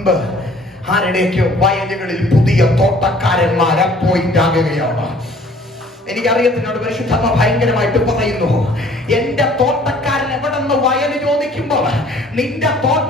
മുൻപ് ആരുടെയൊക്കെ വയലുകളിൽ പുതിയ തോട്ടക്കാരന്മാർ അപ്പോയിന്റ് ആകുകയാണ്. എനിക്കറിയത്തിനോട് പരിശുദ്ധമ്മ ഭയങ്കരമായിട്ട് പറയുന്നു എന്റെ തോട്ടക്കാരൻ എവിടെ നിന്ന് വയൽ ചോദിക്കുമ്പോൾ നിന്റെ തോട്ടക്കാരന്റെ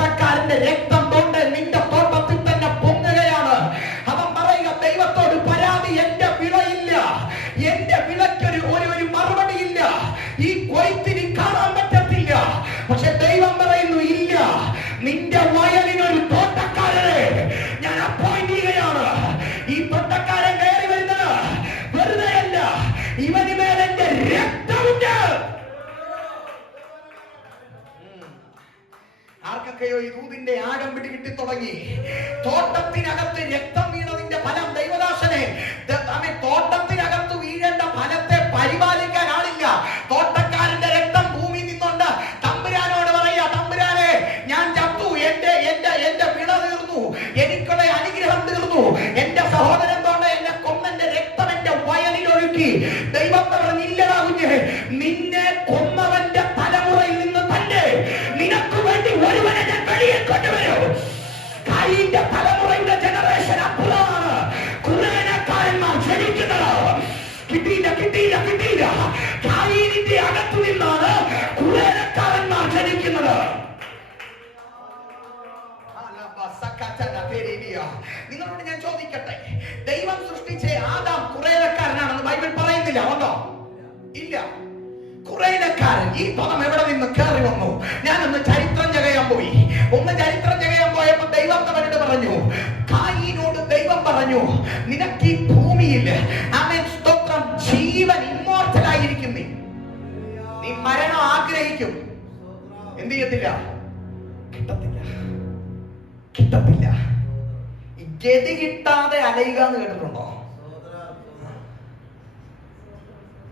ആർക്കൊക്കെയോ ഈ ദൂതിന്റെ ആഴം പിടികിട്ടി തുടങ്ങി. തോട്ടത്തിനകത്ത് രക്തം വീണതിന്റെ ഫലം ദൈവദാസനെ. തോട്ടത്തിനകത്ത് വീഴേണ്ട ഫലത്തെ പരിപാലിക്കാൻ ആളില്ല. തോട്ടക്കാരന്റെ രക്തം ഭൂമി നിന്നുണ്ട്. തമ്പുരാനോട് പറയുക തമ്പുരാനെ ഞാൻ ചത്തു. എന്റെ എന്റെ എന്റെ വിള തീർന്നു. എനിക്കുള്ള അനുഗ്രഹം തീർന്നു. എന്റെ സഹോദരൻ തോണ്ട എന്റെ കൊന്നെന്റെ രക്തം എന്റെ വയലിൽ ഒഴുക്കി. ദൈവത്തെ പറഞ്ഞില്ലടാ നിന്നെ കൊന്നവന്റെ കിട്ടിയില്ല കിട്ടിയില്ല കിട്ടിയില്ല. കായീനിന്റെ അകത്തു നിന്നാണ് കുറേനക്കാരന്മാർ ജനിക്കുന്നത്. നിങ്ങളോട് ഞാൻ ചോദിക്കട്ടെ? ദൈവം സൃഷ്ടിച്ച ആദാം കുറേനക്കാരനാണെന്ന് ബൈബിൾ പറയുന്നില്ല ഉണ്ടോ? ഇല്ല. കുറേനക്കാരൻ ഈ പദം എവിടെ നിന്ന് കയറി വന്നു? ഞാനൊന്ന് ചരിത്രം ചകയാൻ പോയി. ഒന്ന് ചരിത്രം ചകയാൻ പോയപ്പോ ദൈവം അവരോട് പറഞ്ഞു കായിനോട് ദൈവം പറഞ്ഞു നിനക്ക് ഈ ആഗ്രഹിക്കും എന്ത് ചെയ്യത്തില്ല? കിട്ടത്തില്ല. കിട്ടത്തില്ല. ഗതി കിട്ടാതെ അലയുക എന്ന് കേട്ടിട്ടുണ്ടോ?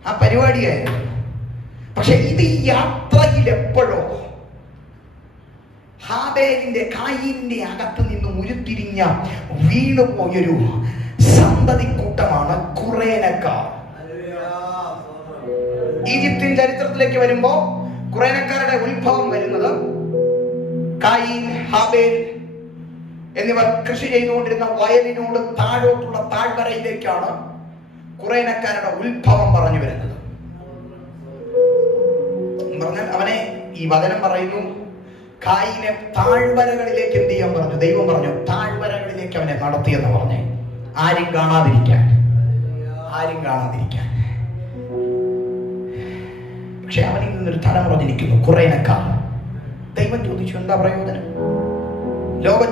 ആ പരിപാടിയായിരുന്നു. പക്ഷെ ഇത് ഈ യാത്രയിൽ എപ്പോഴോ ഹാബേലിന്റെ കായിന്റെ അകത്ത് നിന്ന് ഉരുത്തിരിഞ്ഞ വീണുപോയൊരു സന്തതി കൂട്ടമാണ് കുറേനക്കാർ ഈജിപ്തിൻ ചരിത്രത്തിലേക്ക് വരുമ്പോ കുറേനക്കാരുടെ ഉത്ഭവം വരുന്നത് കായി ഹാബേൽ എന്നിവർ കൃഷി ചെയ്തുകൊണ്ടിരുന്ന വയലിനോട് താഴോട്ടുള്ള താഴ്വരയിലേക്കാണ് കുറേനക്കാരുടെ ഉത്ഭവം പറഞ്ഞു വരുന്നത്. പറഞ്ഞാൽ അവനെ ഈ വചനം പറയുന്നു കായിനെ താഴ്വരകളിലേക്ക് എന്ത് ചെയ്യാൻ പറഞ്ഞു? ദൈവം പറഞ്ഞു താഴ്വരകളിലേക്ക് അവനെ നടത്തിയെന്ന് പറഞ്ഞേ ആരും കാണാതിരിക്കാൻ ആരും കാണാതിരിക്കാൻ. പക്ഷെ അവനിൽ നിന്നൊരു തലമുറ ജനിക്കുന്നു. കുറേനക്കാർ ദൈവം ചോദിച്ചു എന്താ പ്രയോജനം? ലോകം